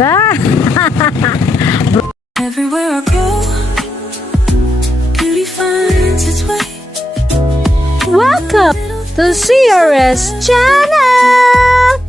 Ah! Everywhere I go, beauty finds its way. Welcome to CRS channel!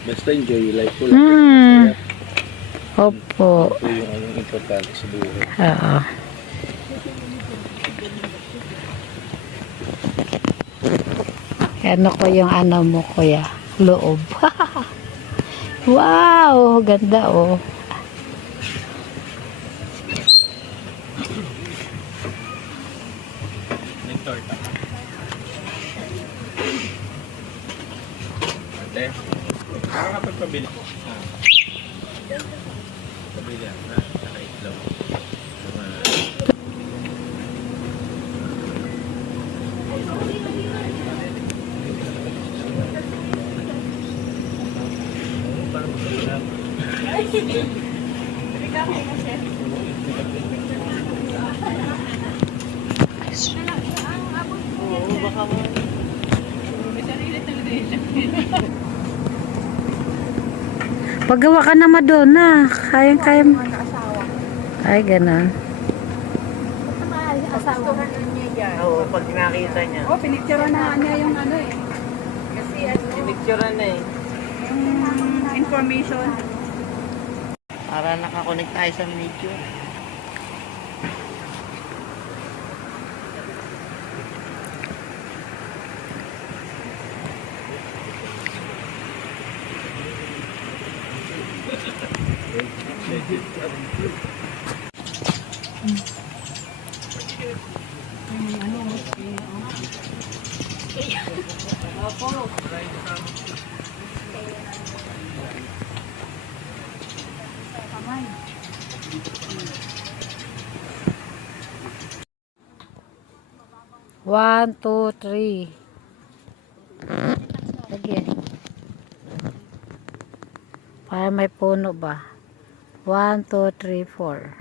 Basta enjoy your life ko lang. Opo. Ito yung anong importante sa buhay. Oo. Ano ko yung ano mo, kuya? Loob. Wow! Ganda, oh. May torta. Ate, parang kapag pabili. Pabili yan, ha? Saka itlog. Paggawa ka na Madonna. Kayang-kaya mo. Ay, ganun. Oo, pag nakita niya. Oh, pinicturean na niya yung ano eh. Kasi ano, Pinicturean na eh. yung information. Para nakakonect tayo sa video. One, two, three. Sige. Para may puno ba? 1, 2, 3, 4.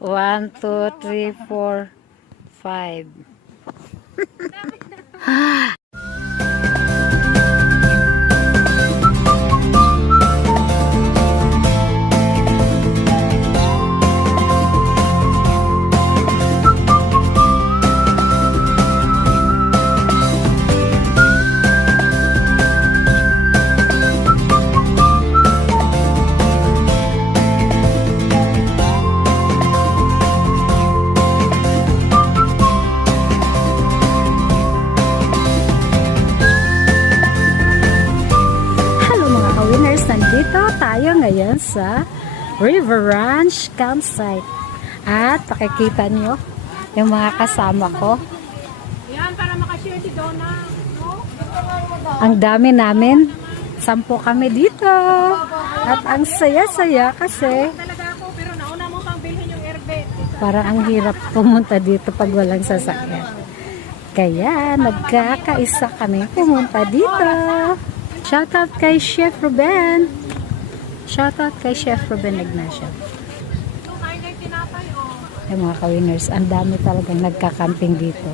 1, 2, 3, 4, 5. Nandito tayo ngayon sa River Ranch Campsite. At pakikita nyo yung mga kasama ko. Yan, para makashare si Donna. No? Ang dami namin. 10 kami dito. At ang saya-saya kasi Talaga ako, pero nauna mo pang bilhin yung airbed. parang ang hirap pumunta dito pag walang sasakyan. Kaya nagkakaisa kami pumunta dito. Shoutout kay Chef Ruben. Shoutout kay Chef Ruben Ignacio. So, kain kayo tinapay, oh. Yung mga ka-winners, ang dami talagang nagka-camping dito.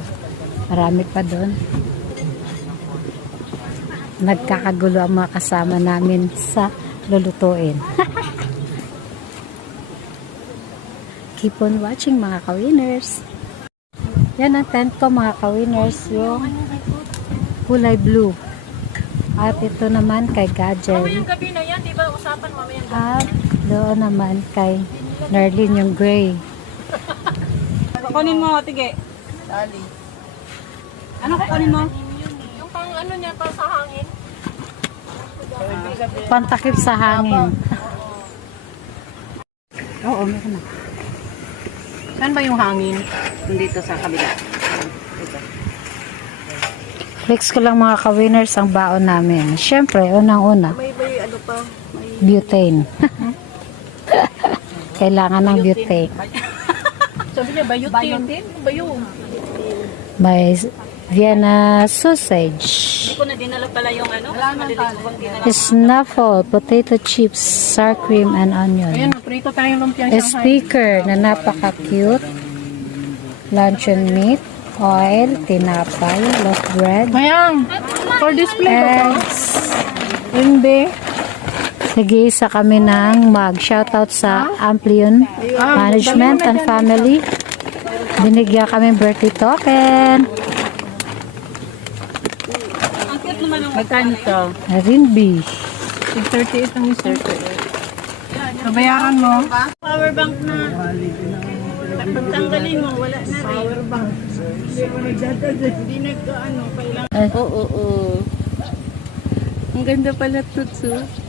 Marami pa doon. Nagkakagulo ang mga kasama namin sa lulutuin. Keep on watching mga ka-winners. Yan ang tent ko mga ka-winners, yung kulay blue. At ito naman kay Gadget. Mamayang gabi na yan, di ba? Usapan mamayang gabi. At doon naman kay Nerlin yung gray. Kukunin mo, tige. Dali. Ano kukunin mo? Yung pang ano niya, pang sa hangin. Pantakip sa hangin. Oo, meron na. Saan ba yung hangin? Dito sa kabila. Ito. Flex ko lang mga ka-winners ang baon namin. Siyempre, unang-una. May ano pa, may butane. Kailangan ng butane. Sabi niya, bayutin. Bayo. May Vienna sausage. Hindi ko na dinala pala yung ano. Maliliit ko bang dinala. Snaffle, potato chips, sour cream, and onion. Ayan, prito tayong lumpiang A Shanghai. speaker na napaka-cute. Luncheon meat, oil, tinapay, loaf bread, Ayan, for display ba to? eggs. Hindi. Nag-iisa kami ng mug. Shoutout sa Amplion Management and Family. Binigyan kami birthday token. Magkano to? Rinbi. 638 ang isa. Babayaran mo. Power bank na. Pagtanggalin mo, wala na rin. Power bank. Hindi nagkaano, kailangan. Oo. Ang ganda pala tutsu. 1,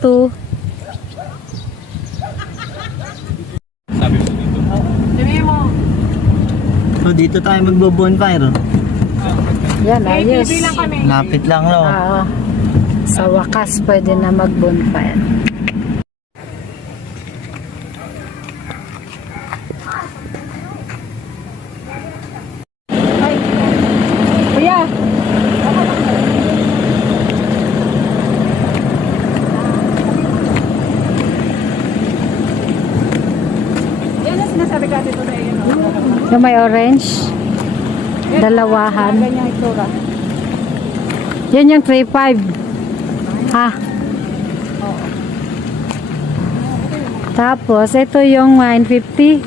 2. Sabi mo dito. Sabi mo, So, dito tayo magbo-bonfire. Yan, ayos. bilang kami. Lapit lang, no? Oo. Sa wakas, pwede na mag-bonfire. Kuya! Yan ang sinasabi ka dito na yun. Yung may orange. Dalawahan. Ganyan itsura. Yan yung 3.5. Ha? Tapos, ito yung 950.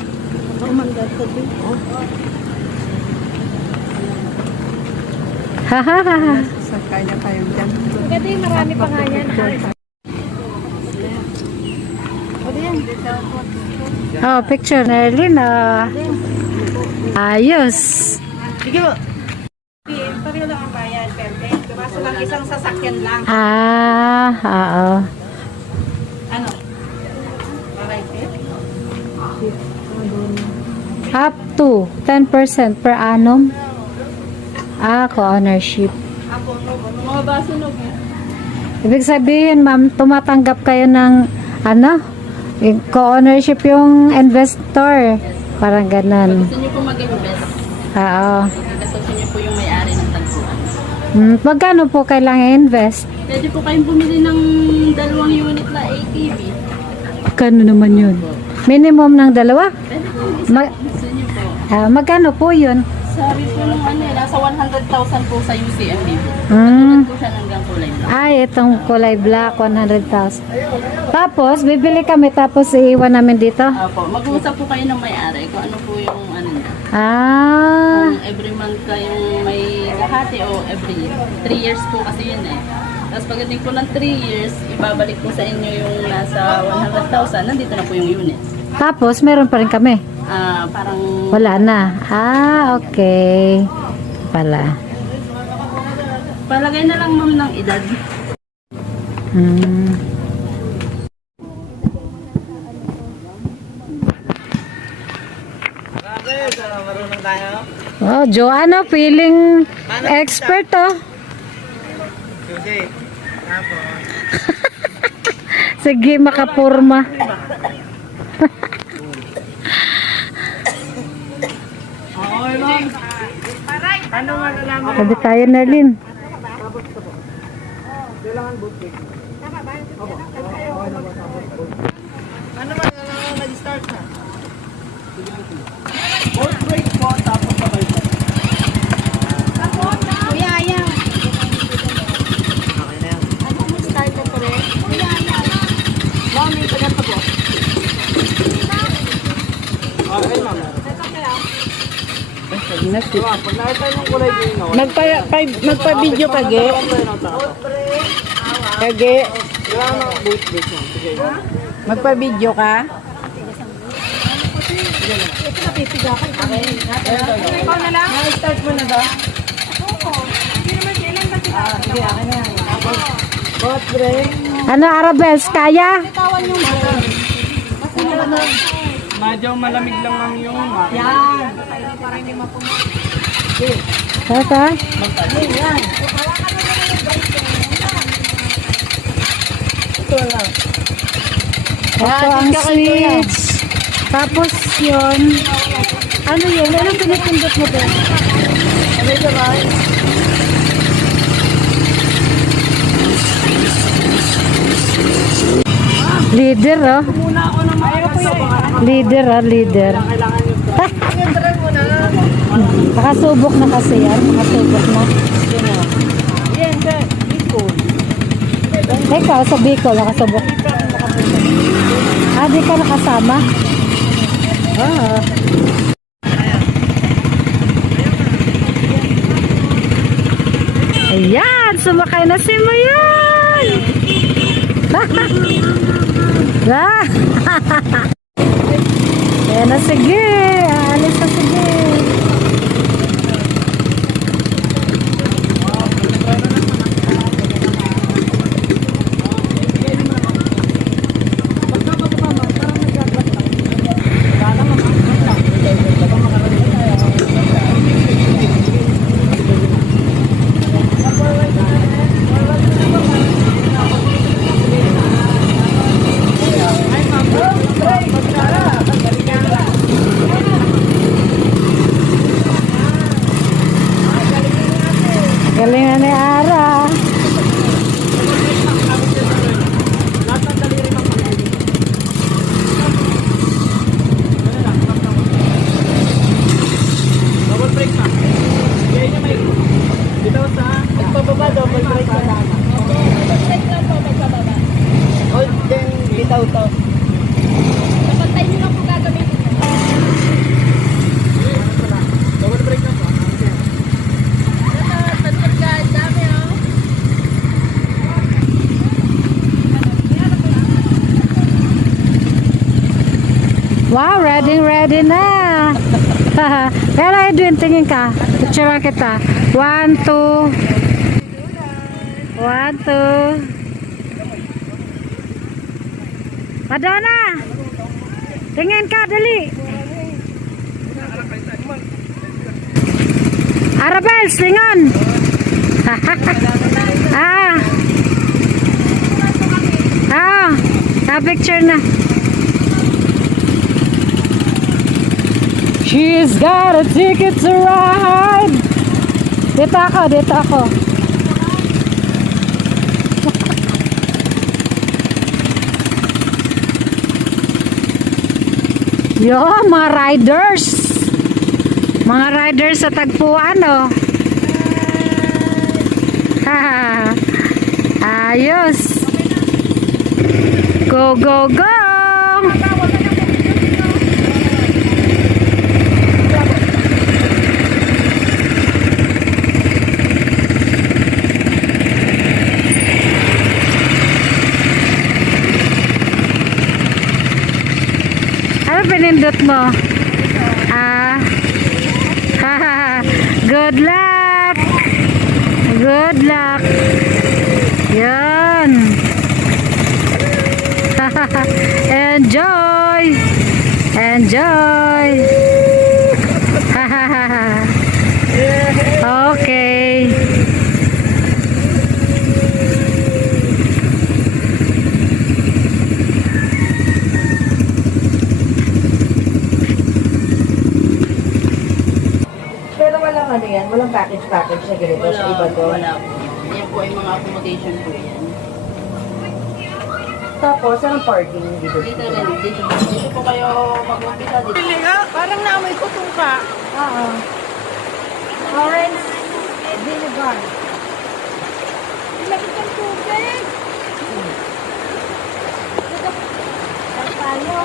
Hahaha. Sakay na tayo dyan. Kasi marami pa nga yan. Oh, picture na Erlin. Ayos. Sige mo. Pareho lang ang bayan, perfect. Kaso lang isang sasakyan lang. Oo. Ano? Variety? Up to 10% per annum. Co-ownership. Ako, mga basunog eh. Ibig sabihin, ma'am, tumatanggap kayo ng yung co-ownership yung investor. Parang ganun. Gusto niyo po mag-invest. Oo. Gusto niyo po yung may-ari ng tagpuan. Magkano po kailangan invest? Pwede po kayong bumili ng 2 unit na ATV. Magkano naman yun? Minimum ng 2? Pwede po gusto niyo po. Magkano po yun? Sabi po nung nasa 100,000 po sa UCMB po. Mm. Po siya hanggang kulay black. Ay, itong kulay black, 100,000. Tapos, bibili kami, tapos iiwan namin dito. Opo, mag-uusap po kayo ng may-ari kung ano po yung ano niya. Ah, Kung every month kayong may kahati o every 3 years po kasi yun eh. Tapos pagdating po ng 3 years, ibabalik po sa inyo yung nasa 100,000, nandito na po yung units. tapos meron pa rin kami. Parang Wala na. Okay. Pala. palagay na lang ma'am ng edad. Hmm. Marunong tayo. Oh, Joanna, feeling expert oh. Susi. Tapos. Sige, makapurma. Okay, ma'am. Ano malalaman? Sabi tayo, Nerlin. Ano malalaman mag-start na? Both break po, tapos sabay po. Kuya, ayaw. Okay na yan. Ano mo start na pare? Kuya, ayaw. Mami, tagal pa po. Okay, ma'am. Pag nakita yung kulay green, Magpa-video ka, Ge. Kage, magpa-video ka. Ikaw na lang? Start mo na ba? Hindi naman kailan ba sila? Sige, akin na yan. Both break. Ano, Arabels, kaya? Bitawan yung Medyo malamig lang ma'am yung Yan. para hindi mapuno. Tata? Ito ang sweets. Tapos yun. Ano yun? Anong pinipindot mo doon? Leader, oh. Leader, oh, leader. Nakasubok na kasi yan. Nakasubok na. Ikaw, sa Bicol, nakasubok. Ah, di ka nakasama? Ah. Ayan, sumakay na si Mayan. Ah. Ayan na, sige. Aalis na, sige. Galingan ni Ara. Double break na. Kaya niya may bitaw sa pagbaba, double break na lang. Double break lang po, magbababa. Hold then bitaw to. Kapag tayo nyo lang po gagamitin. Double break na po. Wow, ready na. Pero Edwin, tingin ka. Picture kita. 1, 2. 1, 2. Madonna! Tingin ka, dali. Arabel, lingon. Picture na. She's got a ticket to ride. Dito ako. Yo, mga riders. Mga riders sa tagpuan, oh. Ayos. Go, go, go. Ano pinindot mo? Good luck. Good luck. Yan. Enjoy. Enjoy. Okay. Pero walang ano yan, walang package sa ganito sa iba doon. Wala po. Yan po ay mga accommodation po yan. Tapos, anong parking dito? Dito rin, dito po kayo mag-umpisa dito. Parang naamoy ko tungka. Oo. Orange vinegar. Ilagay kang tubig. Tayo.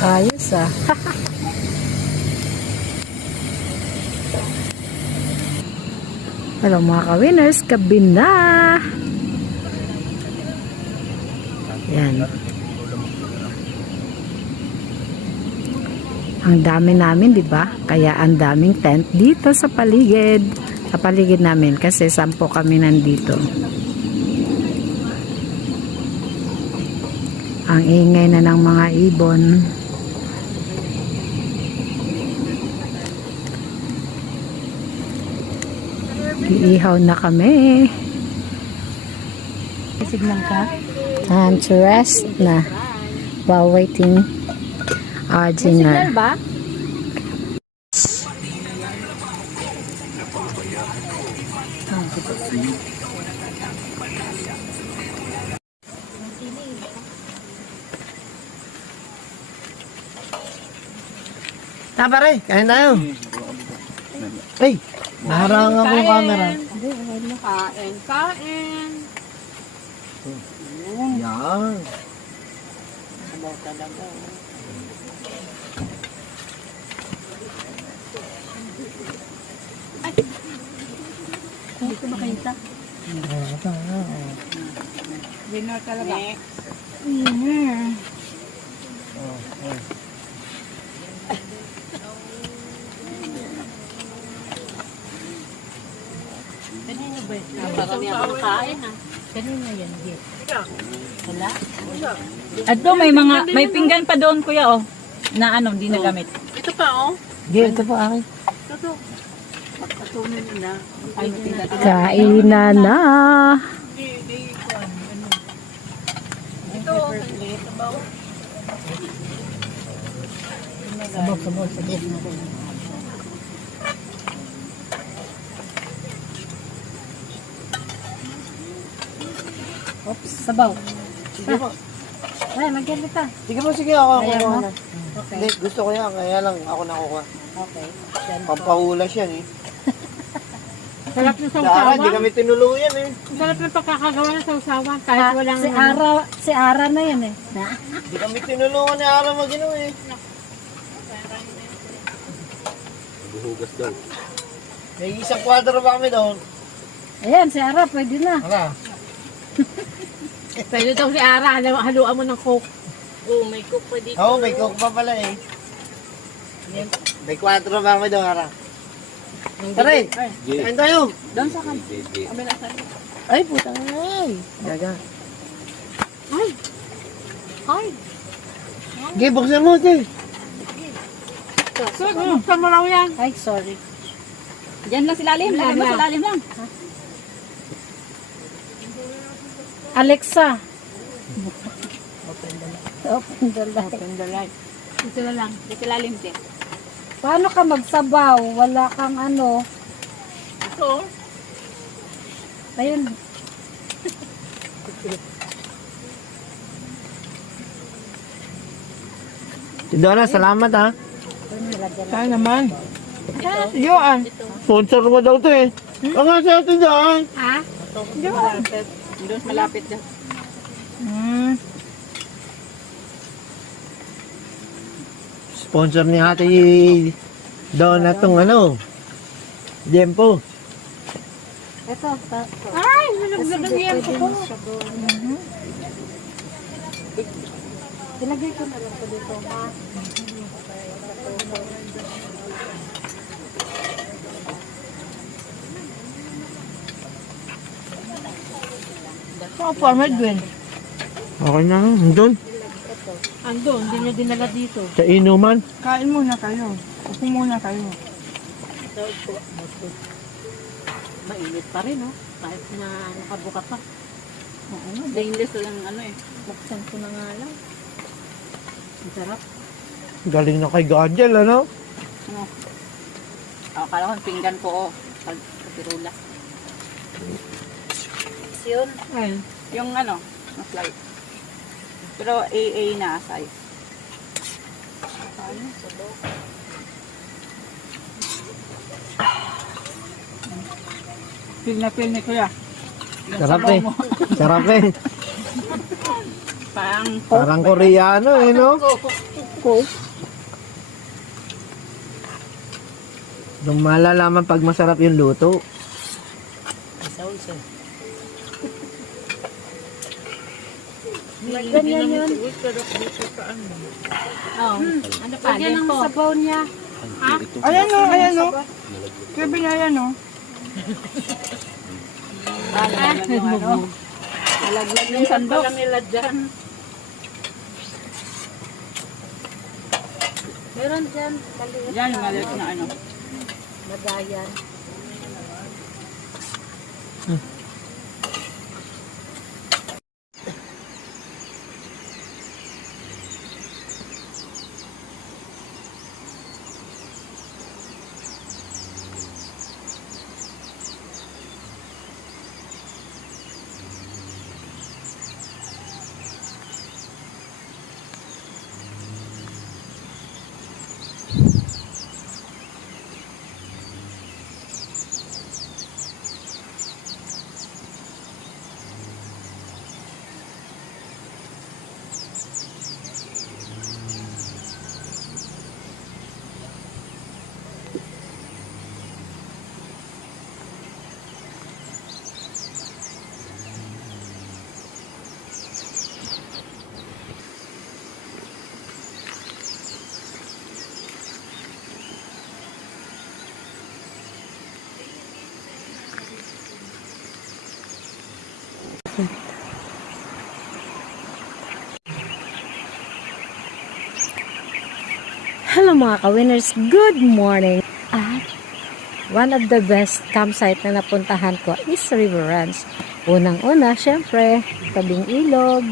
Ayos, ah. Hello mga ka-winners, gabi na. Yan. Ang dami namin, di ba? Kaya ang daming tent dito sa paligid. Sa paligid namin kasi 10 kami nandito. Ang ingay na ng mga ibon. Iihaw na kami. Signal ka? Time to rest na. While waiting our dinner. ba? Pare, kain tayo. Ay, naharangan ko yung camera. Kain, kain. Yan. Hindi ko makita. Winner talaga. Parang yan ang kain ah. At doon may pinggan pa doon kuya oh. Na ano, hindi nagamit. Ito pa oh. Ito po akin. Pagkatunin na. Ay, matinda. Kainan na. Oops, sabaw. Sige po. Ay, magyan kita. Sige po, sige ako. Ayan, Kukuha no? na. Hindi, gusto ko yan. Kaya lang ako nakuha. Okay. Pampahulas yan eh. Sarap ng Dara, sausawan. di kami tinuluyan eh. Sarap ng pagkakagawa ng sausawan. Kahit walang Si Ara na yan eh. Di kami tinulungan ni Ara Magino eh. Buhugas daw. May isang kwadro ba kami doon? Ayan, si Ara, pwede na. Wala. Pwede daw si Ara, haluan mo ng coke. Oh, may cook pwede. Oo, may coke pa pala eh. May kwadro ba kami doon, Ara? Tara eh. Kain tayo. Doon sa kabila sa Ay, putang ay. Gaga. Ay! Sige, buksan mo, Tay. So, buksan mo raw yan. Ay, sorry. Diyan lang silalim. Lagyan mo silalim lang. Alexa. Open the light. Open the light. Ito na lang. Silalim din. Paano ka magsabaw? Wala kang ano. Ito. Ayun. Donna, salamat ha. Saan naman? Yoan. Sponsor mo daw to eh. Ang nga sa atin dyan. Ha? Doon malapit daw. Sponsor ni Ate Donna tong ano. Jempo. Ito. Ay, nagdadang yan ko. Ilagay ko na lang ito dito, ha? Saan pa, Medwin? Okay na. Doon. Andun, hindi niya dinala dito. Sa inuman. Kain muna kayo. Upo muna kayo. Mainit pa rin, oh. Kahit na nakabuka pa. Stainless lang ano eh. Buksan ko na nga lang. Ang sarap. Galing na kay Gajel, ano? Akala ko pinggan ko oh. Pagpirula. Yun. Ay, Yung ano, mas light. Pero AA na size. feel na feel ni Kuya. Sarap eh. Sarap eh. Parang Parang Koreano eh, no? Doon malalaman pag masarap yung luto. Ganyan yun. oh, ano pa? Lagyan ng sabaw niya. Ayan o, ayan o. Kevin, ayan o. Yung ano. Alaglag yung sandok. Nila dyan. Meron dyan, maliit Yan, yung maliit na ano. Magayan. Hello mga ka-winners, good morning! At one of the best campsite na napuntahan ko is River Ranch. Unang-una, syempre, tabing ilog.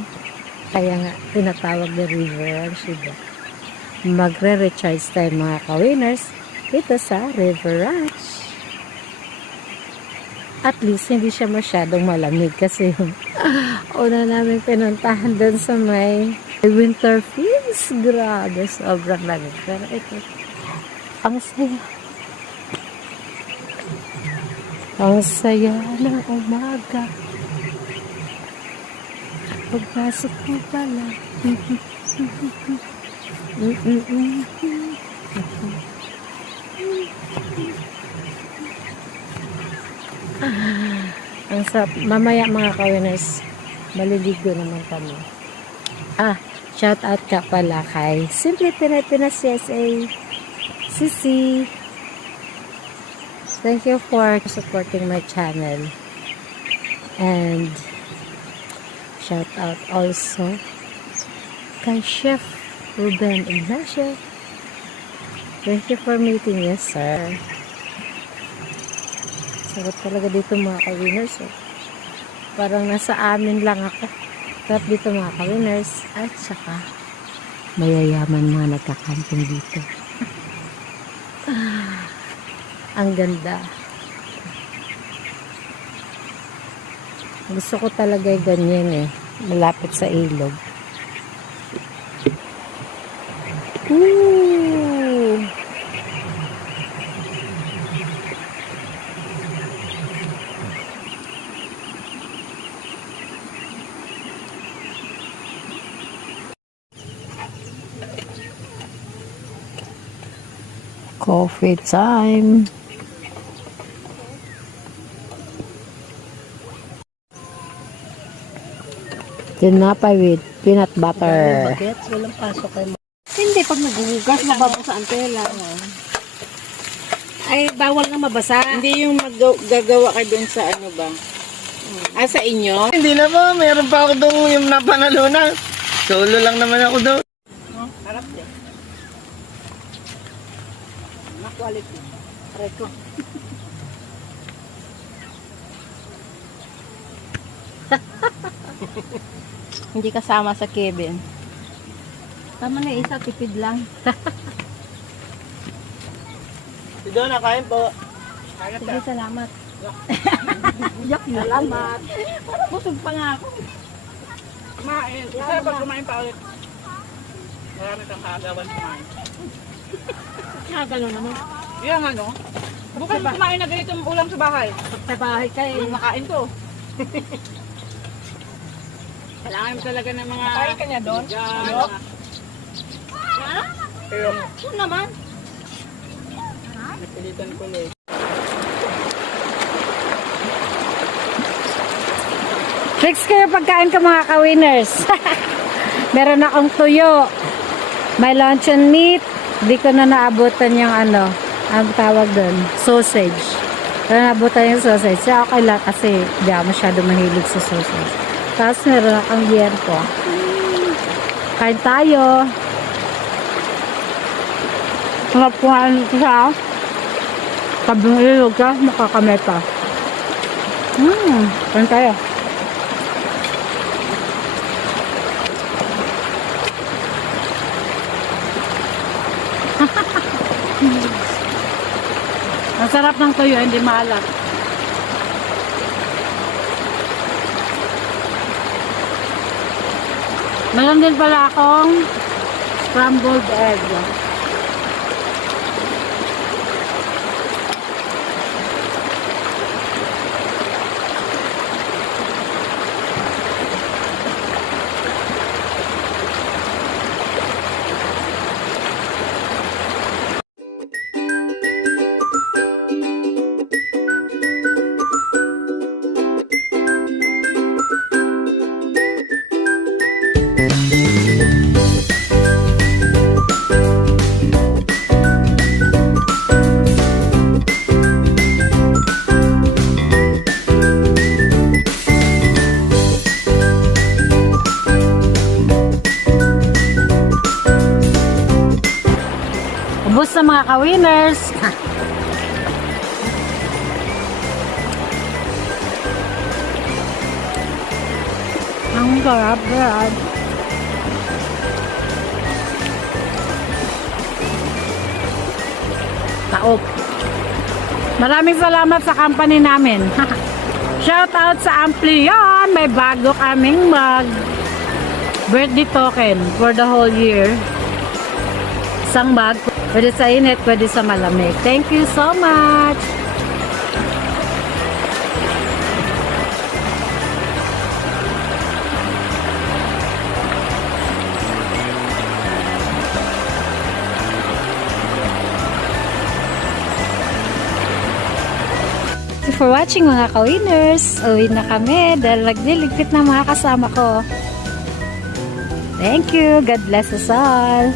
Kaya nga, tinatawag na River Ranch. Diba? Magre-recharge tayo mga ka-winners dito sa River Ranch. At least, hindi siya masyadong malamig kasi yung una namin pinuntahan doon sa may Winter Fields. Grabe, sobrang lamig. Pero ito, ang saya. Ang saya ng umaga. Pagpasok mo pala. Ang sarap. Mamaya mga ka-winners, maliligo naman kami. Shout out ka pala kay Simply Pinay Pinas CSA Sisi. Thank you for supporting my channel. And shout out also kay Chef Ruben Ignacio. Thank you for meeting us, sir. Sarap talaga dito mga ka-winners. Parang nasa amin lang ako. Sarap dito mga ka-winners. At saka mayayaman mga nagkakamping dito. Ang ganda. Gusto ko talaga ganyan eh. Malapit sa ilog. Ooh! Coffee time. Tinapay with peanut butter. Walang pasok kayo. Hindi, pag naguhugas, mababasa ang tela. Ay, bawal na mabasa. Hindi yung gagawa ka doon sa ano ba? Sa inyo? Hindi na po, meron pa ako doon yung napanalunan. Solo lang naman ako doon. Harap din. Na-quality. Aray ko. Hindi kasama sa Kevin. Tama na isa, tipid lang. Si Donna, kain po. Sige, salamat. Yak, salamat. Parang busog pa nga ako. Kumain. Isa pag kumain pa ulit. Marami kang kaagawan kumain. Gano'n naman. Yung ano? Bukas kumain na ganito ang ulam sa bahay. Sa bahay kayo. Makain to. Kailangan mo talaga ng mga... Kain ka niya doon? Pero... Ano naman? Napilitan ko na eh. Tricks kayo pagkain ka mga ka-winners. Meron akong tuyo. May luncheon meat. Di ko na naabutan yung ano, ang tawag doon, sausage. Pero naabutan yung sausage. So, okay lang kasi di ako masyado mahilig sa sausage. Tapos meron akong yerko. Kain tayo. Sarap kumain ito sa tabing ilog ka, makakamay pa. Kain tayo. Ang sarap ng tuyo, hindi maalat. Meron din pala akong scrambled egg. Ubus sa mga ka-winners. Ang sarap, Brad. Taop. Maraming salamat sa company namin. Shout out sa Amplion. May bago kaming birthday token for the whole year. Isang bag. Pwede sa init, pwede sa malamig. Thank you so much. Thank you for watching mga ka-winners. Uwi na kami dahil nagliligpit ng mga kasama ko. Thank you. God bless us all.